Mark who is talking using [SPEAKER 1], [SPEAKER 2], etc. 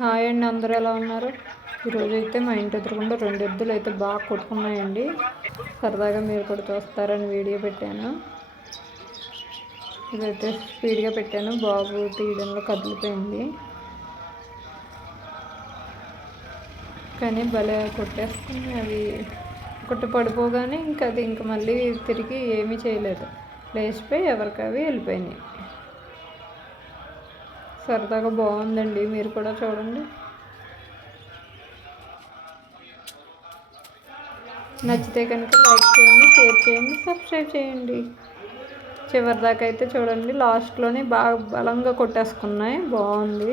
[SPEAKER 1] Hi అండి అందరూ ఎలా ఉన్నారు? ఈరోజు అయితే మా ఇంటి ఎదురుకుండా రెండు ఎద్దులు అయితే బాగా కొట్టుకున్నాయండి. సరదాగా మీరు కూడా చూస్తారని వీడియో పెట్టాను. ఇదైతే స్పీడ్గా పెట్టాను బాబు తీయడంలో కదిలిపోయింది. కానీ భలే కొట్టేసుకుని అవి ఒకటి పడిపోగానే ఇంకా అది ఇంక మళ్ళీ తిరిగి ఏమీ చేయలేదు. లేచిపోయి ఎవరికి అవి వెళ్ళిపోయినాయి. సరదాగా బాగుందండి మీరు కూడా చూడండి. నచ్చితే కనుక లైక్ చేయండి షేర్ చేయండి సబ్స్క్రైబ్ చేయండి. చివరి దాకా అయితే చూడండి లాస్ట్లోనే బాగా బలంగా కొట్టేసుకున్నాయి బాగుంది.